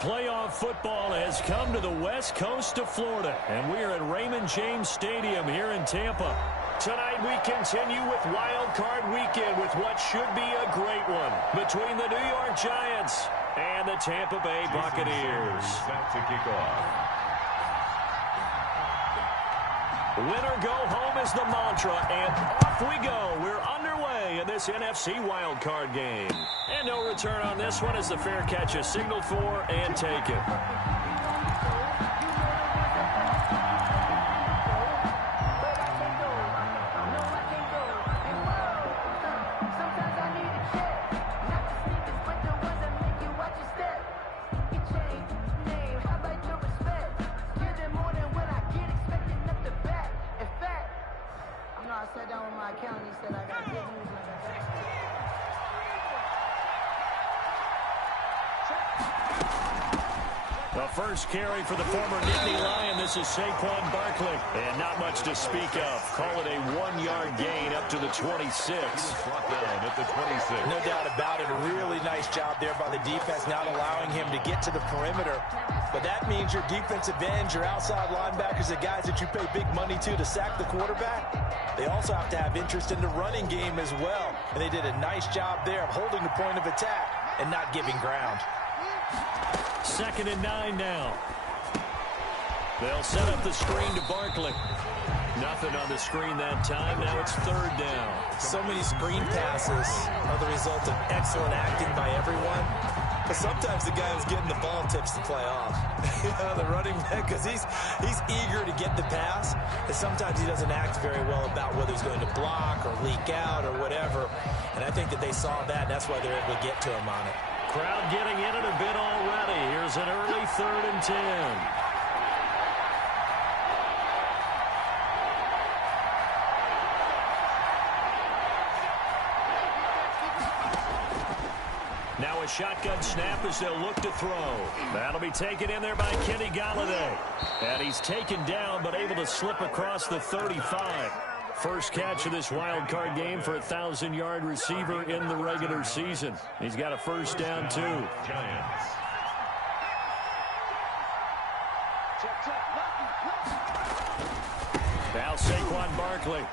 Playoff football has come to the west coast of Florida, and we are at Raymond James Stadium here in Tampa. Tonight we continue with Wild Card Weekend with what should be a great one between the New York Giants and the Tampa Bay Buccaneers. Set to kick off. Win or go home is the mantra, and off we go. We're underway in this NFC Wild Card game. And no return on this one as the fair catch is signaled for and taken. The first carry for the former Nittany Lion. This is Saquon Barkley. And not much to speak of. Call it a 1-yard gain up to the 26. Down at the 26. No doubt about it. A really nice job there by the defense, not allowing him to get to the perimeter. But that means your defensive ends, your outside linebackers, the guys that you pay big money to sack the quarterback, they also have to have interest in the running game as well. And they did a nice job there of holding the point of attack and not giving ground. 2nd and 9 now. They'll set up the screen to Barkley. Nothing on the screen that time. Now it's 3rd down. So many screen passes are the result of excellent acting by everyone. But sometimes the guy who's getting the ball tips the play off. The running back, because he's eager to get the pass. And sometimes he doesn't act very well about whether he's going to block or leak out or whatever. And I think that they saw that, and that's why they're able to get to him on it. Crowd getting in it a bit already. Here's an early 3rd and 10. Now a shotgun snap as they'll look to throw. That'll be taken in there by Kenny Golladay. And he's taken down but able to slip across the 35. First catch of this wild card game for a 1,000-yard receiver in the regular season. He's got a first down, too. Giants. Now Saquon Barkley.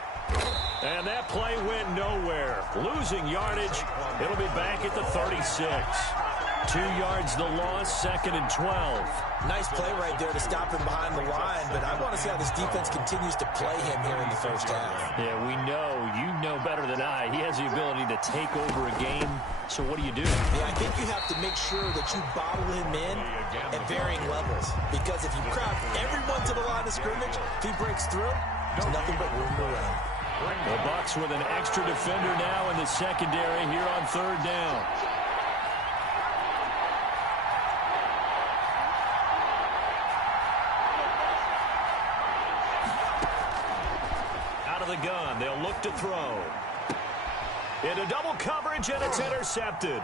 And that play went nowhere. Losing yardage. It'll be back at the 36. 2 yards the loss, 2nd and 12. Nice play right there to stop him behind the line, but I want to see how this defense continues to play him here in the first half. Yeah, we know. You know better than I. He has the ability to take over a game. So what do you do? Yeah, I think you have to make sure that you bottle him in at varying levels. Because if you crowd everyone to the line of scrimmage, if he breaks through, there's nothing but room to run. The Bucs with an extra defender now in the secondary here on 3rd down. The gun. They'll look to throw. Into double coverage, and it's intercepted.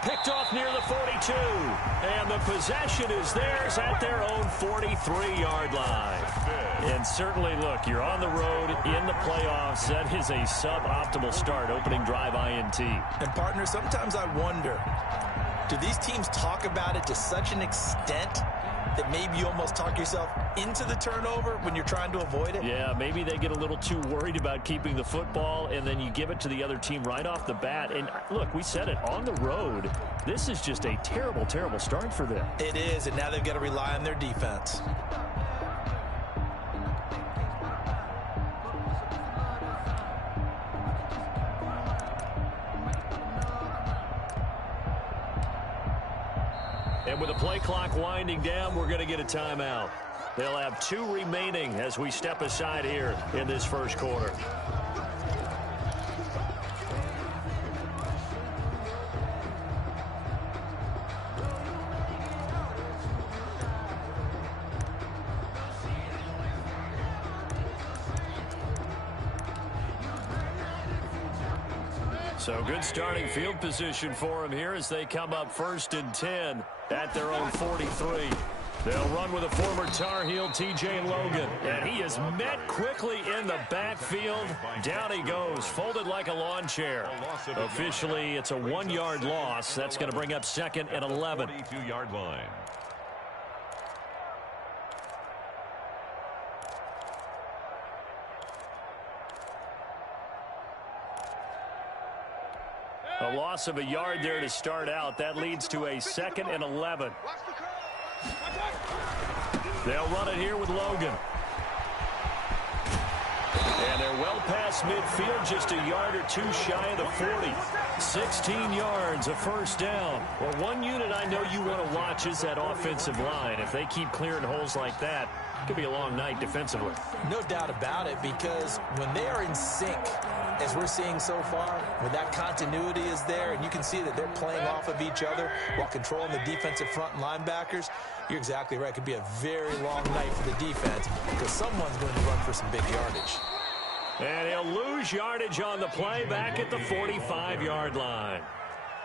Picked off near the 42. And the possession is theirs at their own 43-yard line. And certainly, look, you're on the road in the playoffs. That is a suboptimal start, opening drive INT. And, partner, sometimes I wonder, do these teams talk about it to such an extent that maybe you almost talk yourself into the turnover when you're trying to avoid it? Yeah, maybe they get a little too worried about keeping the football, and then you give it to the other team right off the bat. And, look, we said it, on the road, this is just a terrible, terrible start for them. It is, and now they've got to rely on their defense. And with the play clock winding down, we're going to get a timeout. They'll have 2 remaining as we step aside here in this first quarter. So good starting field position for them here as they come up 1st and 10 at their own 43. They'll run with a former Tar Heel, TJ Logan. And he is met quickly in the backfield. Down he goes, folded like a lawn chair. Officially, it's a 1-yard loss. That's going to bring up 2nd and 11. 42-yard line. A loss of a yard there to start out. That leads to a 2nd and 11. They'll run it here with Logan. And they're well past midfield, just a yard or two shy of the 40. 16 yards, a first down. Well, one unit I know you want to watch is that offensive line. If they keep clearing holes like that, it could be a long night defensively. No doubt about it, because when they are in sync, as we're seeing so far, when that continuity is there, and you can see that they're playing off of each other while controlling the defensive front and linebackers, you're exactly right. It could be a very long night for the defense because someone's going to run for some big yardage. And he'll lose yardage on the play back at the 45-yard line.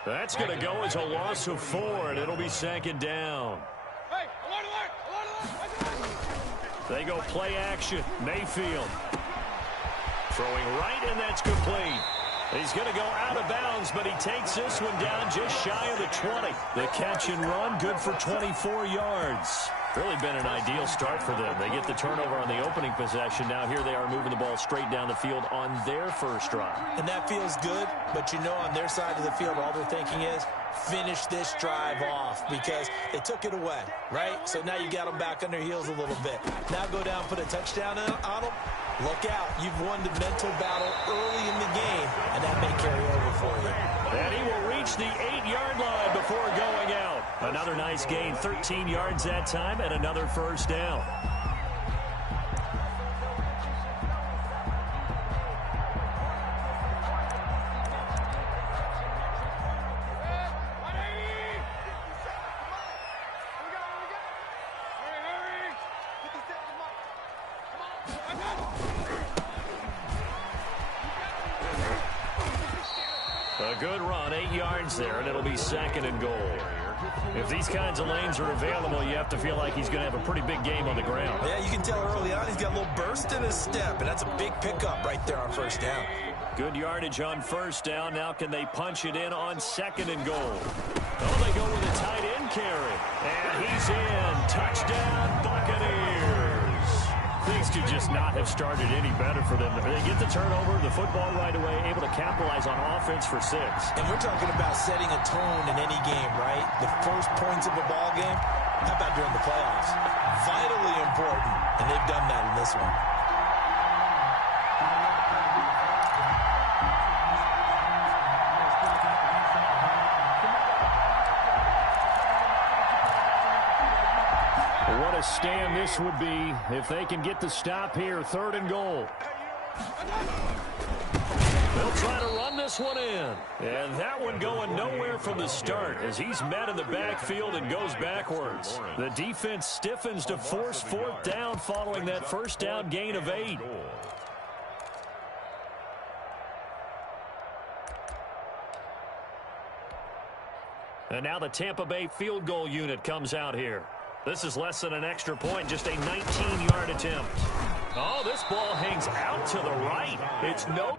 That's going to go as a loss of 4, and it'll be 2nd down. They go play action. Mayfield throwing right, and that's complete. He's going to go out of bounds, but he takes this one down just shy of the 20. The catch and run, good for 24 yards. Really been an ideal start for them. They get the turnover on the opening possession. Now here they are moving the ball straight down the field on their first drive. And that feels good, but you know on their side of the field, all they're thinking is, finish this drive off because they took it away, right? So now you got them back on their heels a little bit. Now go down, put a touchdown on them. Look out. You've won the mental battle early in the game, and that may carry over for you. And he will reach the 8-yard line before going out. Another nice gain, 13 yards that time, and another first down. A good run, 8 yards there, and it'll be 2nd and goal. If these kinds of lanes are available, you have to feel like he's going to have a pretty big game on the ground. Yeah, you can tell early on he's got a little burst in his step, and that's a big pickup right there on first down. Good yardage on first down. Now can they punch it in on 2nd and goal? Oh, they go with a tight end carry. And he's in. Touchdown, Buccaneers. Things could just not have started any better for them. They get the turnover, the football right away, able to capitalize on offense for 6. And we're talking about setting a tone in any game, right? The first points of a ball game, how about during the playoffs? Vitally important, and they've done that in this one. What a stand this would be if they can get the stop here. 3rd and goal. They'll try to run this one in. And that one going nowhere from the start as he's met in the backfield and goes backwards. The defense stiffens to force 4th down following that first down gain of 8. And now the Tampa Bay field goal unit comes out here. This is less than an extra point, just a 19-yard attempt. Oh, this ball hangs out to the right. It's no...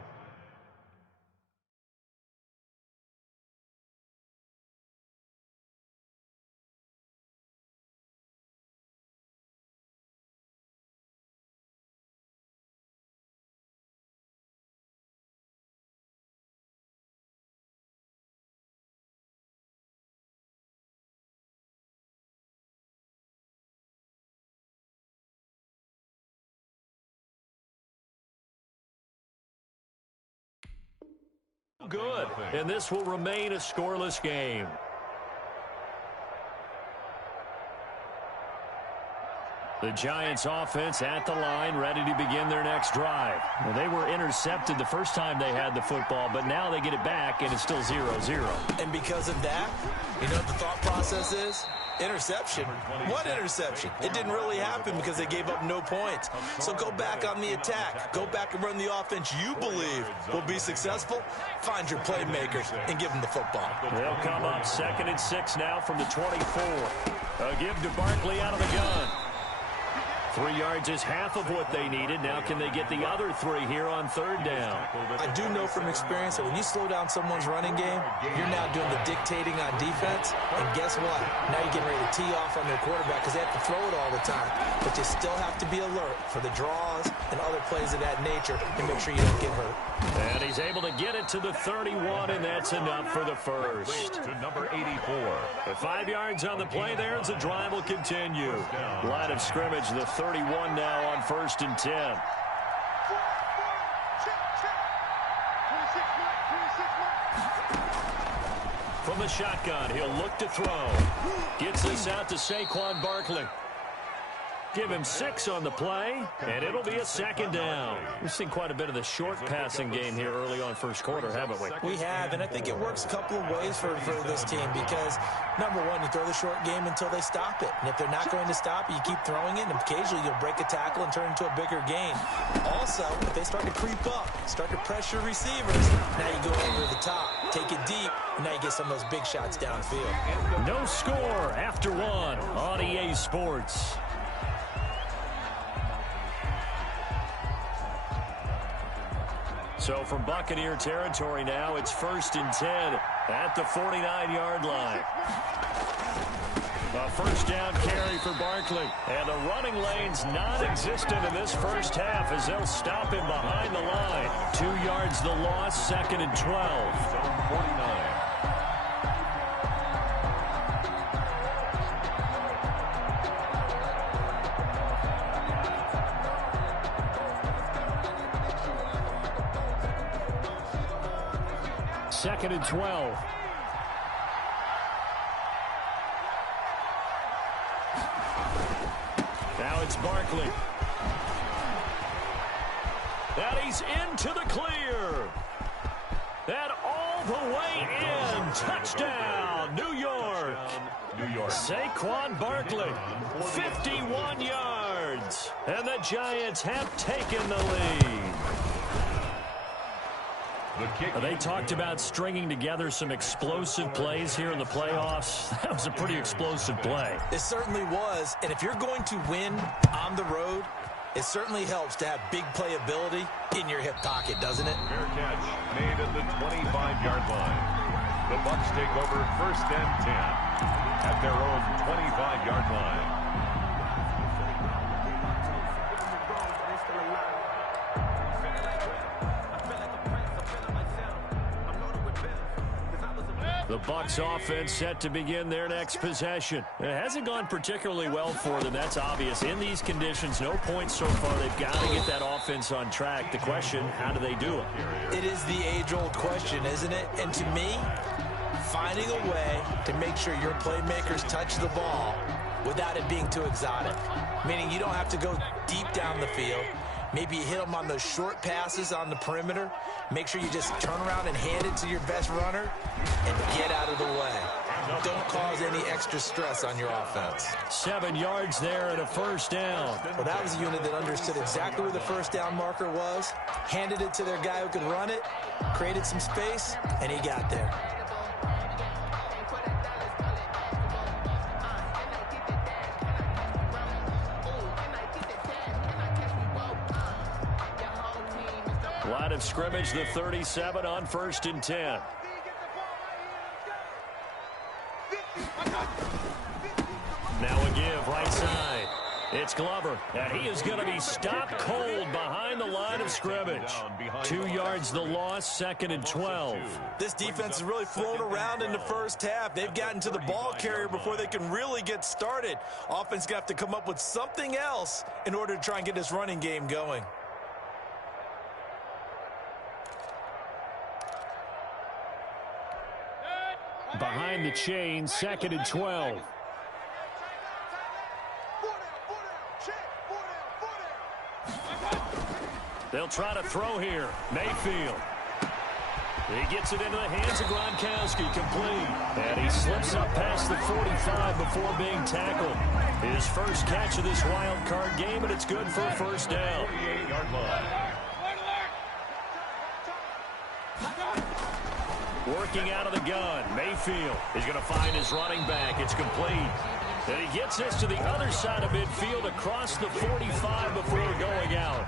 good, and this will remain a scoreless game. The Giants offense at the line, ready to begin their next drive. Well, they were intercepted the first time they had the football, but now they get it back, and it's still 0-0. And because of that, you know what the thought process is? Interception? What interception? It didn't really happen because they gave up no points. So go back on the attack. Go back and run the offense you believe will be successful. Find your playmakers and give them the football. They'll come up 2nd and 6 now from the 24. A give to Barkley out of the gun. 3 yards is half of what they needed. Now can they get the other 3 here on 3rd down? I do know from experience that when you slow down someone's running game, you're now doing the dictating on defense. And guess what? Now you're getting ready to tee off on their quarterback because they have to throw it all the time. But you still have to be alert for the draws and other plays of that nature and make sure you don't get hurt. And he's able to get it to the 31, and that's enough for the first. To number 84. The 5 yards on the play there as the drive will continue. Line of scrimmage, the 31 now on 1st and 10. From the shotgun, he'll look to throw. Gets this out to Saquon Barkley. Give him 6 on the play, and it'll be a 2nd down. We've seen quite a bit of the short passing game here early on 1st quarter, haven't we? We have, and I think it works a couple of ways for this team because, number one, you throw the short game until they stop it. And if they're not going to stop it, you keep throwing it, and occasionally you'll break a tackle and turn it into a bigger gain. Also, if they start to creep up, start to pressure receivers, now you go over the top, take it deep, and now you get some of those big shots downfield. No score after 1 on EA Sports. So from Buccaneer territory now, it's 1st and 10 at the 49-yard line. A 1st down carry for Barkley. And the running lane's non-existent in this first half as they'll stop him behind the line. 2 yards the loss, 2nd and 12. 49. Second and 12. Now it's Barkley. And he's into the clear. And all the way in. Touchdown, New York. Saquon Barkley, 51 yards. And the Giants have taken the lead. They talked about stringing together some explosive plays here in the playoffs. That was a pretty explosive play. It certainly was. And if you're going to win on the road, it certainly helps to have big playability in your hip pocket, doesn't it? Fair catch made at the 25-yard line. The Bucs take over 1st and 10 at their own 25-yard line. The Bucs offense set to begin their next possession. It hasn't gone particularly well for them, that's obvious. In these conditions, no points so far. They've got to get that offense on track. The question, how do they do it? It is the age-old question, isn't it? And to me, finding a way to make sure your playmakers touch the ball without it being too exotic. Meaning you don't have to go deep down the field. Maybe you hit them on those short passes on the perimeter. Make sure you just turn around and hand it to your best runner and get out of the way. Don't cause any extra stress on your offense. 7 yards there and a 1st down. Well, that was a unit that understood exactly where the 1st down marker was, handed it to their guy who could run it, created some space, and he got there. Line of scrimmage, the 37 on 1st and 10. Now a give, right side. It's Glover, and he is going to be stopped cold behind the line of scrimmage. 2 yards the loss, 2nd and 12. This defense has really flown around in the first half. They've gotten to the ball carrier before they can really get started. Offense going to have to come up with something else in order to try and get this running game going. Behind the chain, 2nd and 12. They'll try to throw here. Mayfield. He gets it into the hands of Gronkowski, complete. And he slips up past the 45 before being tackled. His first catch of this wild card game, and it's good for a first down. 48-yard line. Working out of the gun, Mayfield is going to find his running back. It's complete. And he gets this to the other side of midfield across the 45 before going out.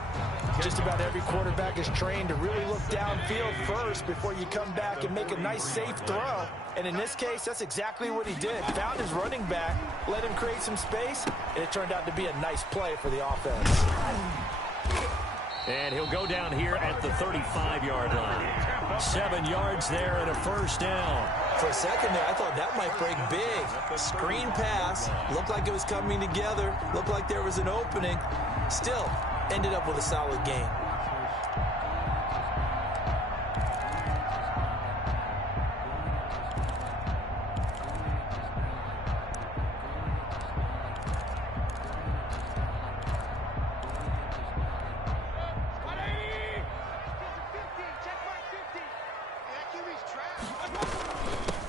Just about every quarterback is trained to really look downfield first before you come back and make a nice, safe throw. And in this case, that's exactly what he did. Found his running back, let him create some space, and it turned out to be a nice play for the offense. And he'll go down here at the 35-yard line. 7 yards there and a first down. For a second there, I thought that might break big. Screen pass. Looked like it was coming together. Looked like there was an opening. Still, ended up with a solid gain.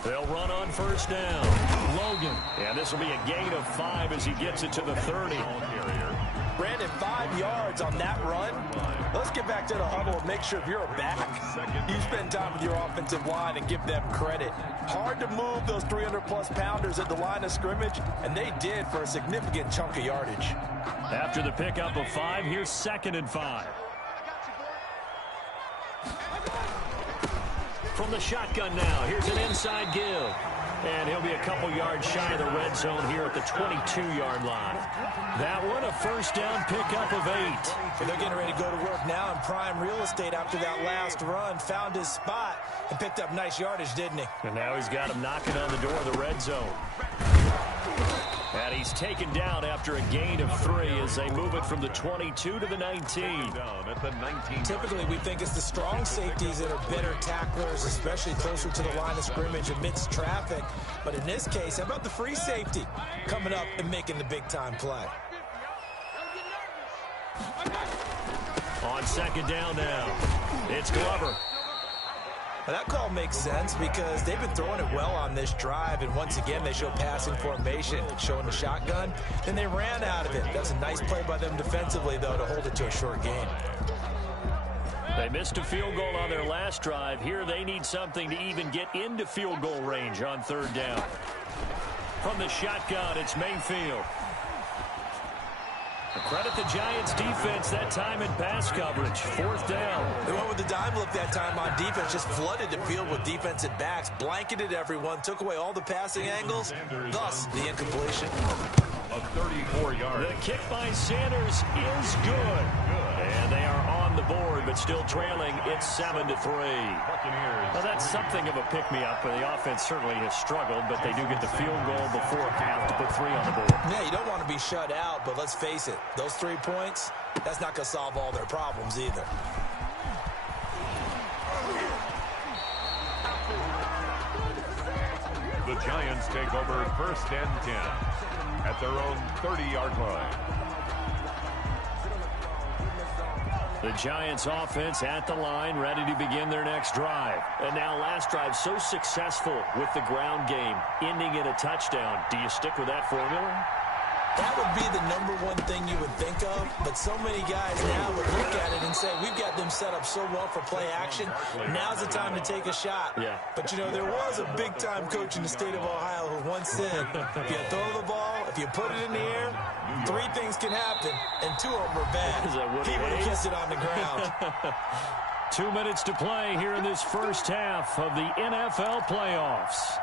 They'll run on first down. Logan. And this will be a gain of 5 as he gets it to the 30. Brandon, 5 yards on that run. Let's get back to the huddle and make sure if you're a back, you spend time with your offensive line and give them credit. Hard to move those 300-plus pounders at the line of scrimmage, and they did for a significant chunk of yardage. After the pickup of 5, here's 2nd and 5. From the shotgun now, here's an inside give. And he'll be a couple yards shy of the red zone here at the 22-yard line. That one, a first down pickup of 8. And they're getting ready to go to work now in prime real estate after that last run. Found his spot and picked up nice yardage, didn't he? And now he's got him knocking on the door of the red zone. And he's taken down after a gain of 3 as they move it from the 22 to the 19. Down at the 19. Typically, we think it's the strong safeties that are better tacklers, especially closer to the line of scrimmage amidst traffic. But in this case, how about the free safety coming up and making the big-time play? On 2nd down now, it's Glover. Now that call makes sense because they've been throwing it well on this drive, and once again they show passing formation, showing the shotgun, and they ran out of it. That's a nice play by them defensively, though, to hold it to a short gain. They missed a field goal on their last drive. Here they need something to even get into field goal range on 3rd down. From the shotgun, it's Mayfield. Credit the Giants' defense that time in pass coverage. 4th down. They went with the dime look that time on defense, just flooded the field with defensive backs, blanketed everyone, took away all the passing angles, thus the incompletion. A 34-yard. The kick by Sanders is good. And they are on the board, but still trailing. It's 7-3. Well, that's something of a pick-me-up, but the offense certainly has struggled, but they do get the field goal before half to put 3 on the board. Yeah, you don't want to be shut out, but let's face it, those 3 points, that's not going to solve all their problems either. The Giants take over 1st and 10 at their own 30-yard line. The Giants offense at the line, ready to begin their next drive. And now last drive so successful with the ground game, ending in a touchdown. Do you stick with that formula? That would be the #1 thing you would think of, but so many guys now would look at it and say, we've got them set up so well for play action, now's the time to take a shot. Yeah. But, you know, there was a big-time coach in the state of Ohio who once said, if you throw the ball, if you put it in the air, 3 things can happen, and 2 of them are bad. He would have kept it on the ground. 2 minutes to play here in this first half of the NFL playoffs.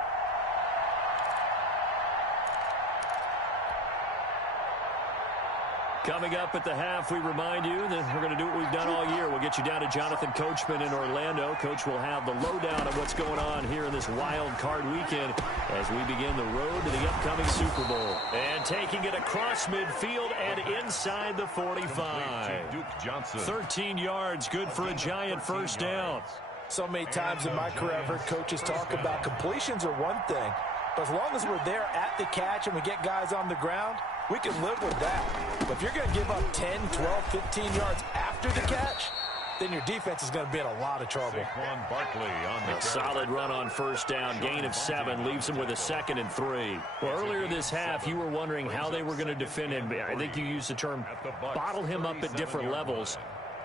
Coming up at the half, we remind you that we're going to do what we've done all year. We'll get you down to Jonathan Coachman in Orlando. Coach will have the lowdown of what's going on here in this wild card weekend as we begin the road to the upcoming Super Bowl. And taking it across midfield and inside the 45. Duke Johnson. 13 yards, good for a Giant first down. So many times in my career, I've heard coaches talk about completions are one thing, but as long as we're there at the catch and we get guys on the ground, we can live with that. But if you're going to give up 10, 12, 15 yards after the catch, then your defense is going to be in a lot of trouble. Saquon Barkley on the A solid run on first down. Gain of 7 leaves him with a 2nd and 3. Well, earlier this half, you were wondering how they were going to defend him. I think you used the term bottle him up at different levels.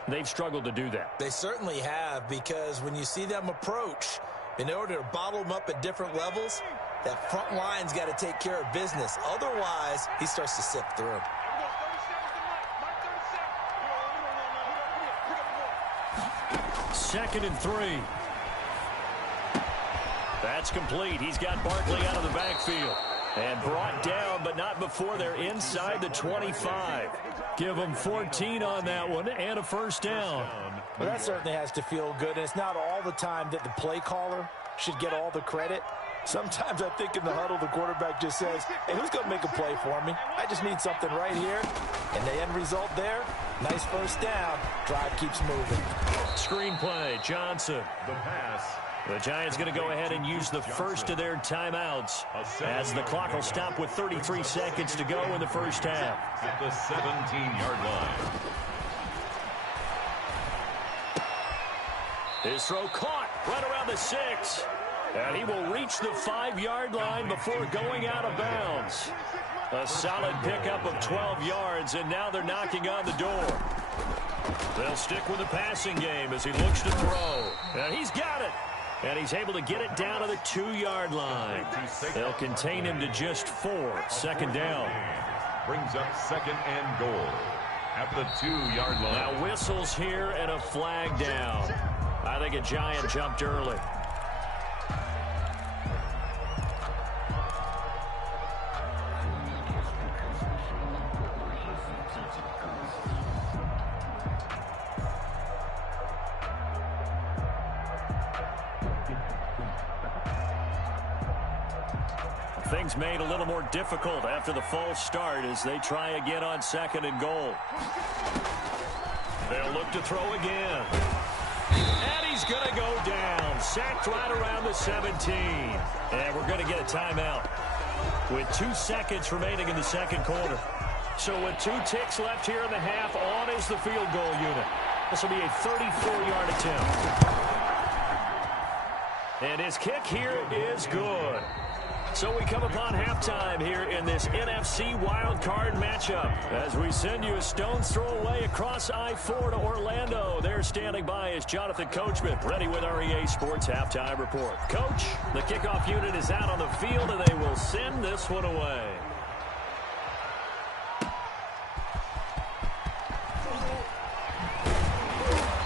They've struggled to do that. They certainly have, because when you see them approach, in order to bottle him up at different levels, that front line's got to take care of business. Otherwise, he starts to sift through. 2nd and 3. That's complete. He's got Barkley out of the backfield. And brought down, but not before they're inside the 25. Give them 14 on that one and a first down. Well, that certainly has to feel good. And it's not all the time that the play caller should get all the credit. Sometimes I think in the huddle, the quarterback just says, hey, who's going to make a play for me? I just need something right here. And the end result there, nice first down. Drive keeps moving. Screen play, Johnson. The pass. The Giants going to go ahead and use the first of their timeouts as the clock will stop with 33 seconds to go in the first half. At the 17-yard line. His throw caught right around the 6. And he will reach the 5-yard line before going out of bounds. A solid pickup of 12 yards, and now they're knocking on the door. They'll stick with the passing game as he looks to throw. And he's got it. And he's able to get it down to the 2-yard line. They'll contain him to just 4. 2nd down. Brings up 2nd and goal at the 2-yard line. Now whistles here and a flag down. I think a Giant jumped early. Things made a little more difficult after the false start as they try again on 2nd and goal. They'll look to throw again. And he's going to go down. Sacked right around the 17. And we're going to get a timeout with 2 seconds remaining in the second quarter. So with 2 ticks left here in the half, on is the field goal unit. This will be a 34-yard attempt. And his kick here is good. So we come upon halftime here in this NFC wildcard matchup as we send you a stone's throw away across I-4 to Orlando. There standing by is Jonathan Coachman, ready with our EA Sports Halftime Report. Coach, the kickoff unit is out on the field, and they will send this one away.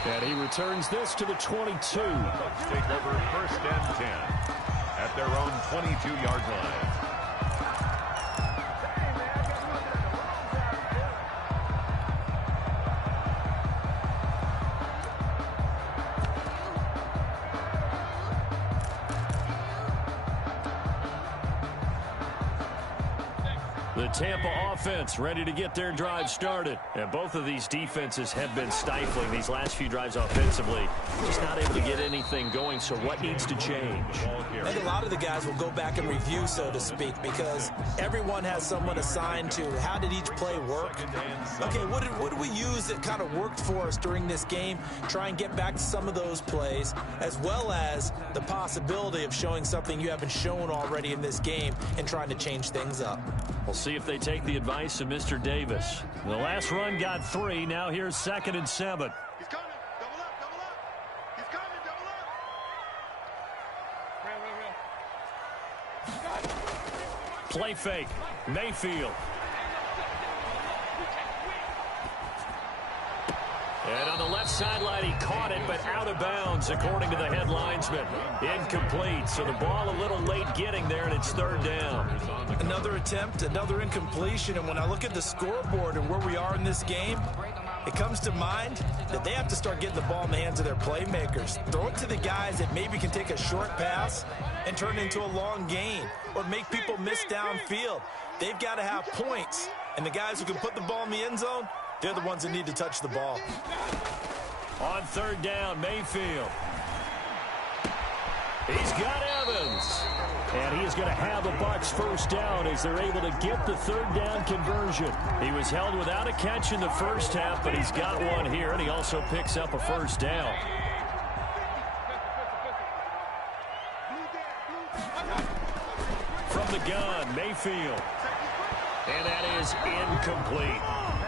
And he returns this to the 22. Bucs take over 1st and 10 at their own 22-yard line. The Tampa offense ready to get their drive started. And both of these defenses have been stifling these last few drives offensively. Just not able to get anything going, so what needs to change? I think a lot of the guys will go back and review, so to speak, because everyone has someone assigned to how did each play work. Okay, what did we use that kind of worked for us during this game? Try and get back to some of those plays, as well as the possibility of showing something you haven't shown already in this game and trying to change things up. We'll see if they take the advice of Mr. Davis. The last run got 3. Now here's 2nd and 7. He's coming. Double up. Double up. He's coming. Double up. Play fake. Mayfield. And on the left sideline, he caught it, but out of bounds, according to the head linesman. Incomplete, so the ball a little late getting there, and it's 3rd down. Another attempt, another incompletion, and when I look at the scoreboard and where we are in this game, it comes to mind that they have to start getting the ball in the hands of their playmakers. Throw it to the guys that maybe can take a short pass and turn it into a long gain or make people miss downfield. They've got to have points, and the guys who can put the ball in the end zone, they're the ones that need to touch the ball. On 3rd down, Mayfield. He's got Evans. And he is going to have a Bucs first down as they're able to get the third down conversion. He was held without a catch in the first half, but he's got one here, and he also picks up a first down. From the gun, Mayfield. And that is incomplete.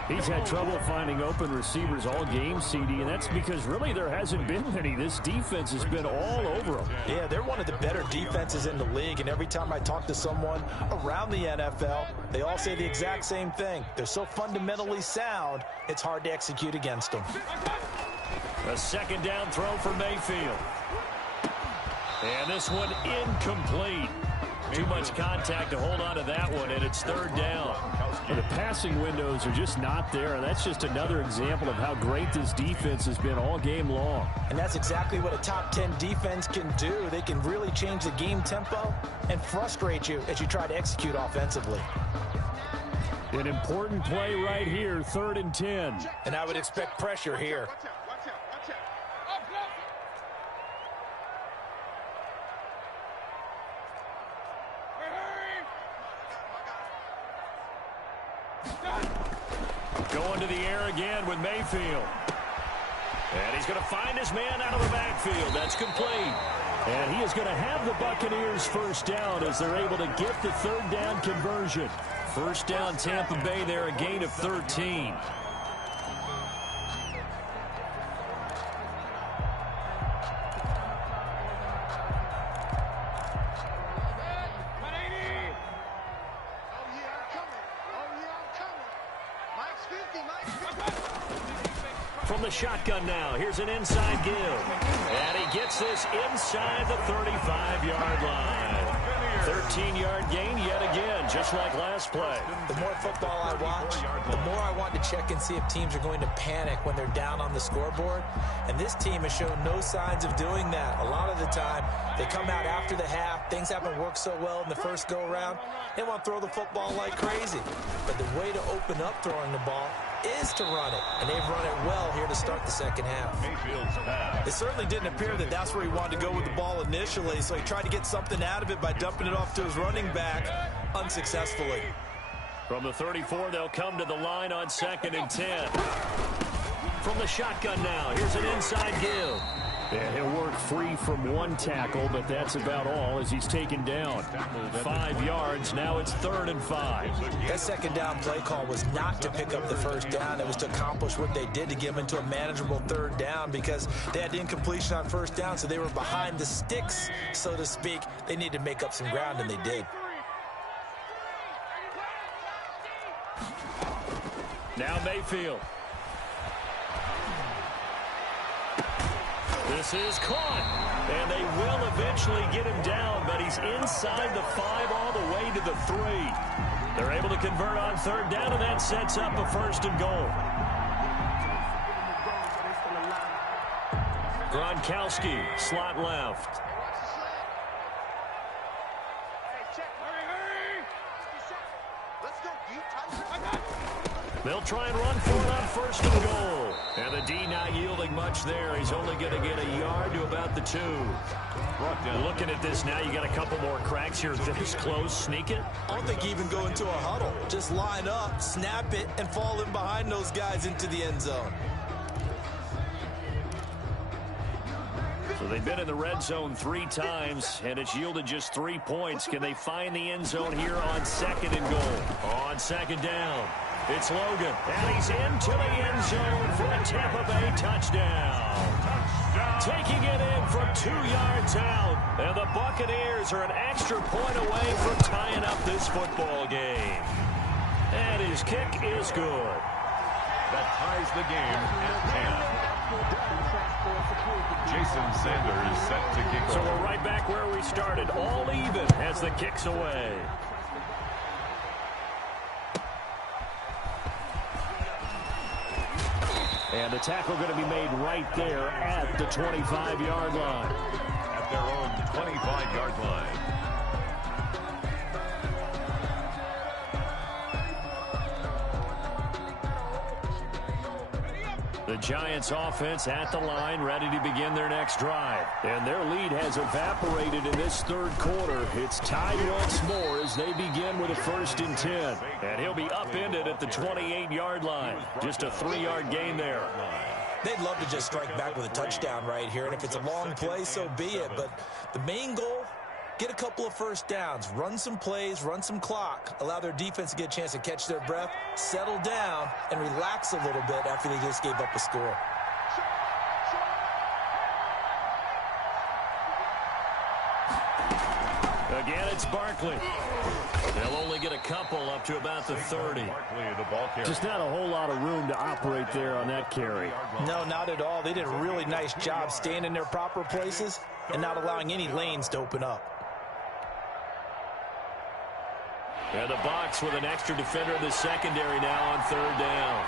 He's had trouble finding open receivers all game, CD, and that's because really there hasn't been many. This defense has been all over them. Yeah, they're one of the better defenses in the league, and every time I talk to someone around the NFL, they all say the exact same thing. They're so fundamentally sound, it's hard to execute against them. A second down throw for Mayfield. And this one incomplete. Too much contact to hold on to that one, and it's third down. And the passing windows are just not there, and that's just another example of how great this defense has been all game long. And that's exactly what a top 10 defense can do. They can really change the game tempo and frustrate you as you try to execute offensively. An important play right here, 3rd and 10. And I would expect pressure here. Going to the air again with Mayfield. And he's going to find his man out of the backfield. That's complete. And he is going to have the Buccaneers first down as they're able to get the third down conversion. First down Tampa Bay there, a gain of 13. From the shotgun now, here's an inside give. And he gets this inside the 35-yard line. 13-yard gain yet again, just like last play. The more football I watch, the more I want to check and see if teams are going to panic when they're down on the scoreboard. And this team has shown no signs of doing that. A lot of the time, they come out after the half. Things haven't worked so well in the first go-around. They want to throw the football like crazy. But the way to open up throwing the ball is to run it, and they've run it well here to start the second half. It certainly didn't appear that that's where he wanted to go with the ball initially, so he tried to get something out of it by dumping it off to his running back unsuccessfully. From the 34, they'll come to the line on 2nd and 10. From the shotgun now, here's an inside give. And he'll work free from one tackle, but that's about all as he's taken down. 5 yards, now it's 3rd and 5. That second down play call was not to pick up the first down. It was to accomplish what they did to get them into a manageable third down because they had incompletion on first down, so they were behind the sticks, so to speak. They needed to make up some ground, and they did. Now Mayfield. This is caught, and they will eventually get him down, but he's inside the 5 all the way to the 3. They're able to convert on third down, and that sets up a 1st and goal. Gronkowski, slot left. They'll try and run for it on 1st and goal. And the D not yielding much there. He's only going to get a yard to about the 2. Looking at this now, you got a couple more cracks here. This close, sneak it. I don't think even go into a huddle. Just line up, snap it, and fall in behind those guys into the end zone. So they've been in the red zone 3 times, and it's yielded just 3 points. Can they find the end zone here on 2nd and goal? On 2nd down. It's Logan, and he's into the end zone for a Tampa Bay touchdown. Taking it in from 2 yards out, and the Buccaneers are an extra point away from tying up this football game. And his kick is good. That ties the game at 10. Jason Sanders set to kick off. So we're right back where we started, all even as the kick's away. And the tackle going to be made right there at the 25-yard line. At their own 25-yard line. The Giants offense at the line, ready to begin their next drive. And their lead has evaporated in this third quarter. It's tied once more as they begin with a 1st and 10. And he'll be upended at the 28-yard line. Just a 3-yard gain there. They'd love to just strike back with a touchdown right here, and if it's a long play, so be it. But the main goal, get a couple of first downs, run some plays, run some clock, allow their defense to get a chance to catch their breath, settle down, and relax a little bit after they just gave up a score. Again, it's Barkley. They'll only get a couple up to about the 30. Just not a whole lot of room to operate there on that carry. No, not at all. They did a really nice job staying in their proper places and not allowing any lanes to open up. And the Bucs with an extra defender in the secondary now on 3rd down.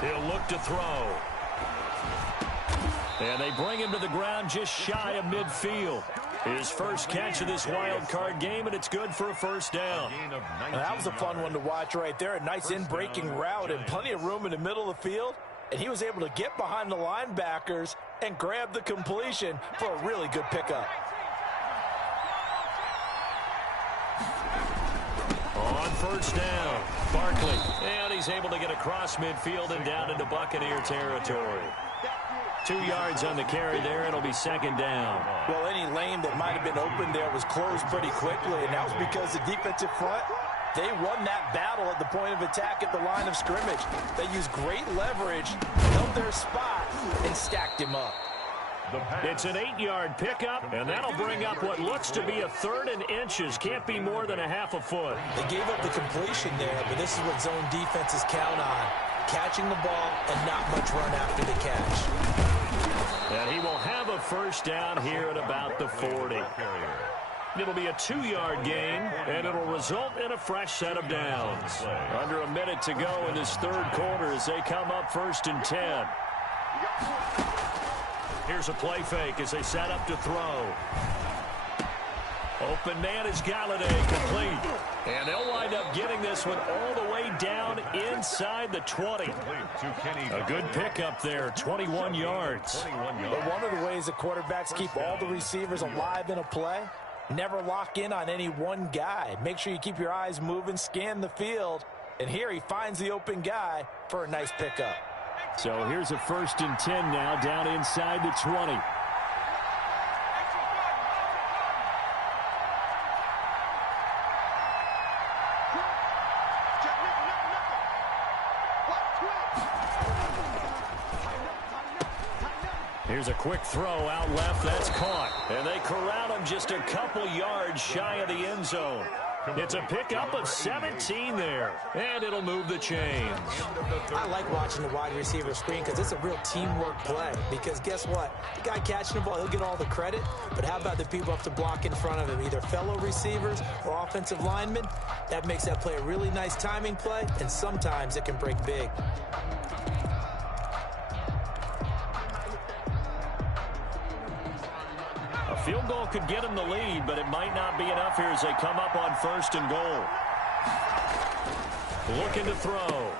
He'll look to throw. And they bring him to the ground just shy of midfield. His first catch of this wild card game, and it's good for a 1st down. And that was a fun one to watch right there. A nice in-breaking route and plenty of room in the middle of the field. And he was able to get behind the linebackers and grab the completion for a really good pickup. On 1st down, Barkley. And he's able to get across midfield and down into Buccaneer territory. 2 yards on the carry there. It'll be 2nd down. Well, any lane that might have been open there was closed pretty quickly, and that was because the defensive front, they won that battle at the point of attack at the line of scrimmage. They used great leverage, held their spot, and stacked him up. It's an 8-yard pickup, and that'll bring up what looks to be a 3rd and inches. Can't be more than a half a foot. They gave up the completion there, but this is what zone defenses count on. Catching the ball and not much run after the catch. And he will have a 1st down here at about the 40. It'll be a 2-yard gain, and it'll result in a fresh set of downs. Under a minute to go in this 3rd quarter as they come up 1st and 10. Here's a play fake as they set up to throw. Open man is Galladay, complete. And they'll wind up getting this one all the way down inside the 20. A good pickup there, 21 yards. But one of the ways that quarterbacks keep all the receivers alive in a play, never lock in on any one guy. Make sure you keep your eyes moving, scan the field. And here he finds the open guy for a nice pickup. So here's a 1st and 10 now down inside the 20. Here's a quick throw out left. That's caught. And they corral him just a couple yards shy of the end zone. It's a pickup of 17 there. And it'll move the chains. I like watching the wide receiver screen because it's a real teamwork play. Because guess what? The guy catching the ball, he'll get all the credit. But how about the people up to block in front of him? Either fellow receivers or offensive linemen. That makes that play a really nice timing play. And sometimes it can break big. Field goal could get him the lead, but it might not be enough here as they come up on 1st and goal. Looking to throw.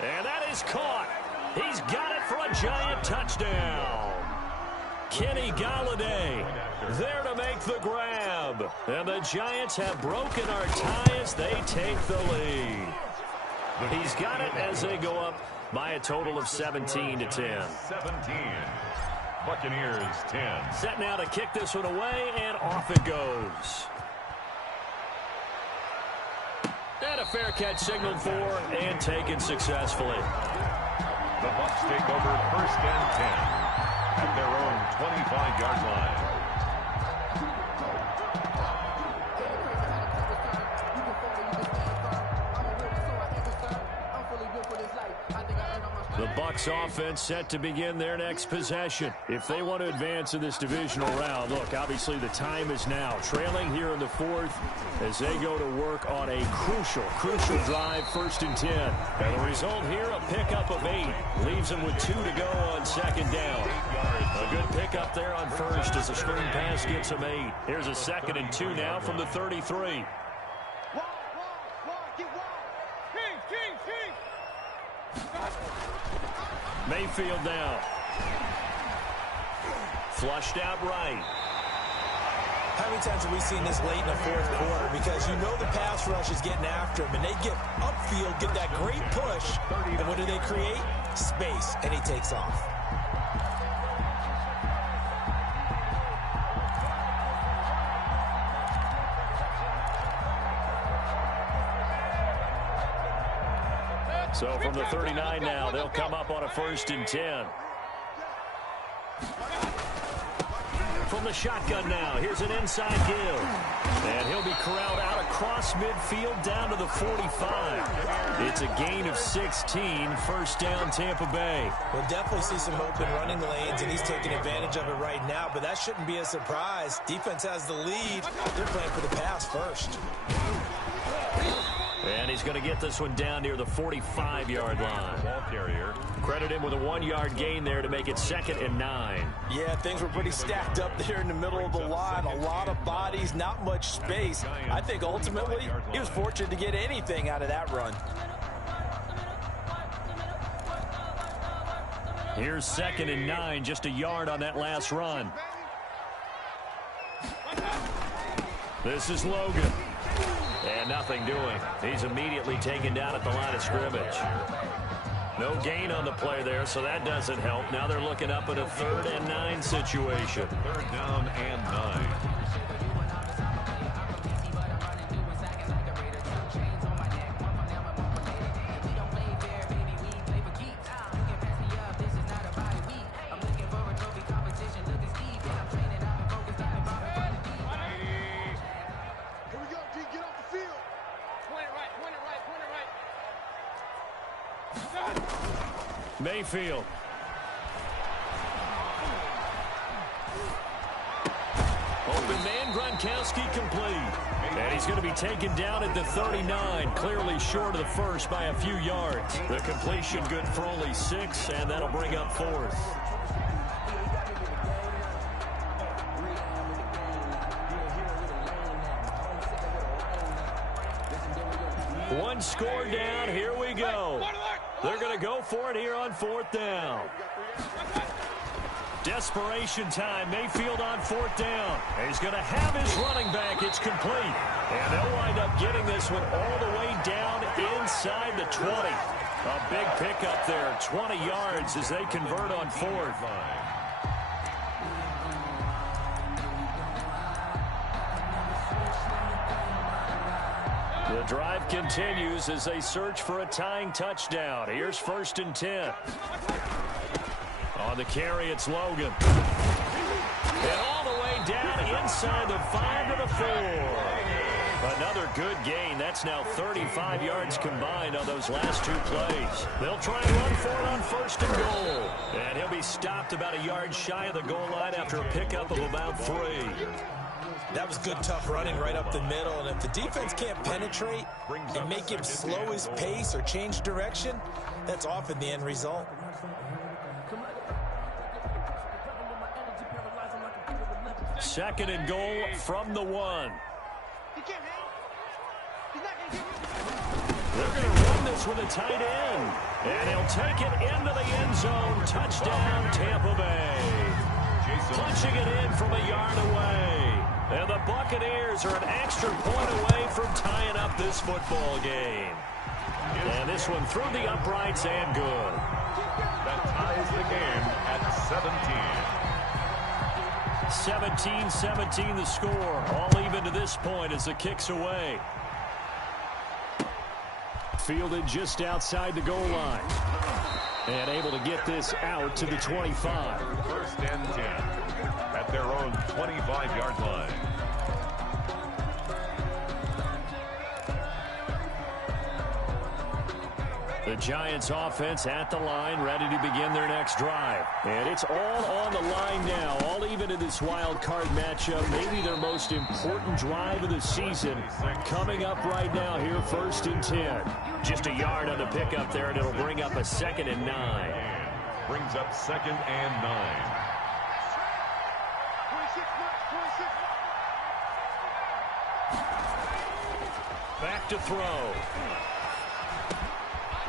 And that is caught. He's got it for a giant touchdown. Kenny Galladay there to make the grab. And the Giants have broken our tie as they take the lead. He's got it as they go up by a total of 17-10. 17. Buccaneers 10. Set now to kick this one away, and off it goes. And a fair catch signaled for and taken successfully. The Bucs take over 1st and 10 at their own 25-yard line. The Bucs offense set to begin their next possession. If they want to advance in this divisional round, look, obviously the time is now. Trailing here in the fourth as they go to work on a crucial drive, 1st and 10. And the result here, a pickup of 8. Leaves them with 2 to go on 2nd down. A good pickup there on 1st as the screen pass gets them 8. Here's a 2nd and 2 now from the 33. Mayfield now. Flushed out right. How many times have we seen this late in the fourth quarter? Because you know the pass rush is getting after him, and they get upfield, get that great push, and what do they create? Space, and he takes off. So from the 39 now, they'll come up on a 1st and 10. From the shotgun now, here's an inside give. And he'll be corralled out across midfield down to the 45. It's a gain of 16, 1st down Tampa Bay. We'll definitely see some open running lanes, and he's taking advantage of it right now, but that shouldn't be a surprise. Defense has the lead. They're playing for the pass first. And he's going to get this one down near the 45-yard line. Ball carrier. Credit him with a 1-yard gain there to make it 2nd and 9. Yeah, things were pretty stacked up there in the middle of the line. A lot of bodies, not much space. I think ultimately he was fortunate to get anything out of that run. Here's 2nd and 9, just a yard on that last run. This is Logan. And nothing doing. He's immediately taken down at the line of scrimmage. No gain on the play there, so that doesn't help. Now they're looking up at a 3rd and 9 situation. 3rd down and 9. Mayfield. Open man, Gronkowski complete. And he's going to be taken down at the 39, clearly short of the first by a few yards. The completion good for only 6, and that'll bring up 4th. One score down. Here we go. They're going to go for it here on 4th down. Desperation time. Mayfield on 4th down. He's going to have his running back. It's complete. And they'll wind up getting this one all the way down inside the 20. A big pickup there. 20 yards as they convert on 4th. The drive continues as they search for a tying touchdown. Here's 1st and 10. On the carry, it's Logan. And all the way down inside the 5 to the 4. Another good gain. That's now 35 yards combined on those last 2 plays. They'll try and run for it on 1st and goal. And he'll be stopped about a yard shy of the goal line after a pickup of about 3. That was good, tough running right up the middle. And if the defense can't penetrate and make him slow his pace or change direction, that's often the end result. Second and goal from the 1. They're going to run this with a tight end. And he'll take it into the end zone. Touchdown, Tampa Bay. Punching it in from a yard away. And the Buccaneers are an extra point away from tying up this football game. And this one through the uprights and good. That ties the game at 17. 17-17 the score. All even to this point as the kick's away. Fielded just outside the goal line. And able to get this out to the 25. 1st and 10 at their own 25-yard line. The Giants offense at the line, ready to begin their next drive. And it's all on the line now, all even in this wild card matchup. Maybe their most important drive of the season coming up right now here, 1st and 10. Just a yard on the pickup there, and it'll bring up a 2nd and 9. Brings up 2nd and 9. Back to throw.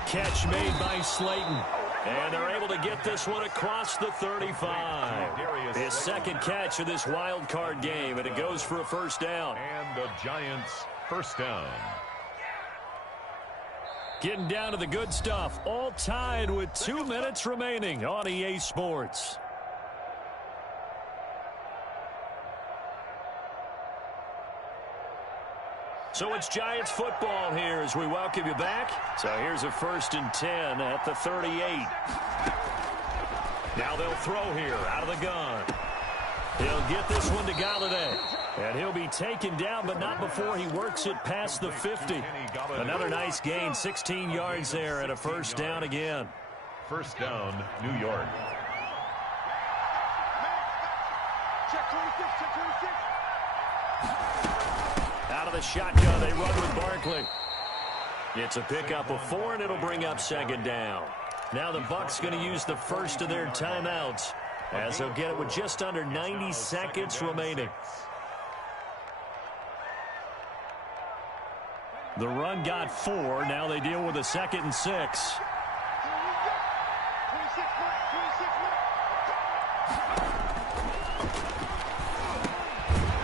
Catch made by Slayton. And they're able to get this one across the 35. His 2nd catch of this wild card game, and it goes for a 1st down. And the Giants' 1st down. Getting down to the good stuff. All tied with 2 minutes remaining on EA Sports. So it's Giants football here as we welcome you back. So here's a 1st and 10 at the 38. Now they'll throw here out of the gun. He'll get this one to Galladay. And he'll be taken down, but not before he works it past the 50. Another nice gain, 16 yards there, and a 1st down again. 1st down, New York. Check 26, check 26. Out of the shotgun, they run with Barkley. It's a pickup of 4, and it'll bring up 2nd down. Now the Bucs going to use the first of their timeouts, as they'll get it with just under 90 seconds remaining. The run got 4. Now they deal with a 2nd and 6.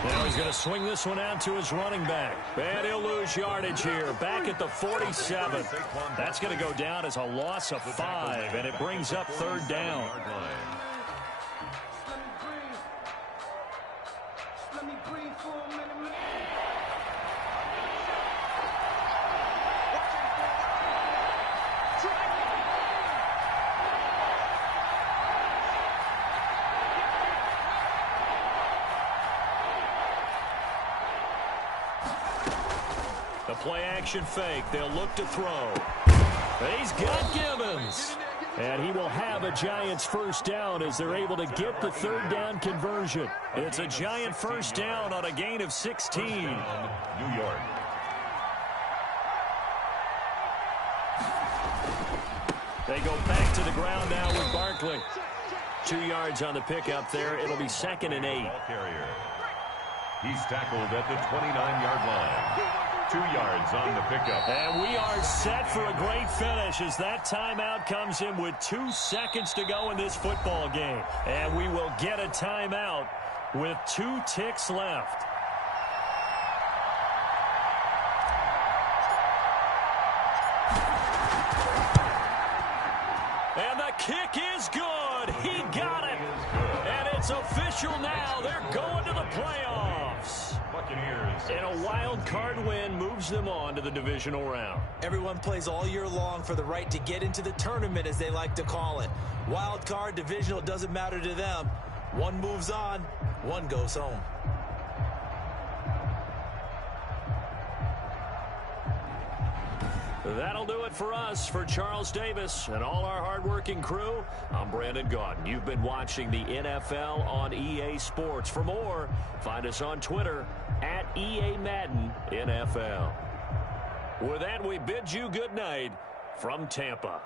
Now he's going to swing this one out to his running back. And he'll lose yardage here. Back at the 47. That's going to go down as a loss of 5, and it brings up 3rd down. The play-action fake. They'll look to throw. He's got Gibbons. And he will have a Giants 1st down as they're able to get the 3rd down conversion. It's a Giant 1st down on a gain of 16. New York. They go back to the ground now with Barkley. 2 yards on the pickup there. It'll be 2nd and 8. He's tackled at the 29-yard line. 2 yards on the pickup. And we are set for a great finish as that timeout comes in with 2 seconds to go in this football game. And we will get a timeout with 2 ticks left. And the kick is good. He got it. And it's official now. They're going to the playoffs. And a wild card win moves them on to the divisional round. Everyone plays all year long for the right to get into the tournament, as they like to call it. Wild card, divisional, doesn't matter to them. One moves on, one goes home. That'll do it for us. For Charles Davis and all our hardworking crew, I'm Brandon Gaudin. You've been watching the NFL on EA Sports. For more, find us on Twitter at EA Madden NFL. With that, we bid you good night from Tampa.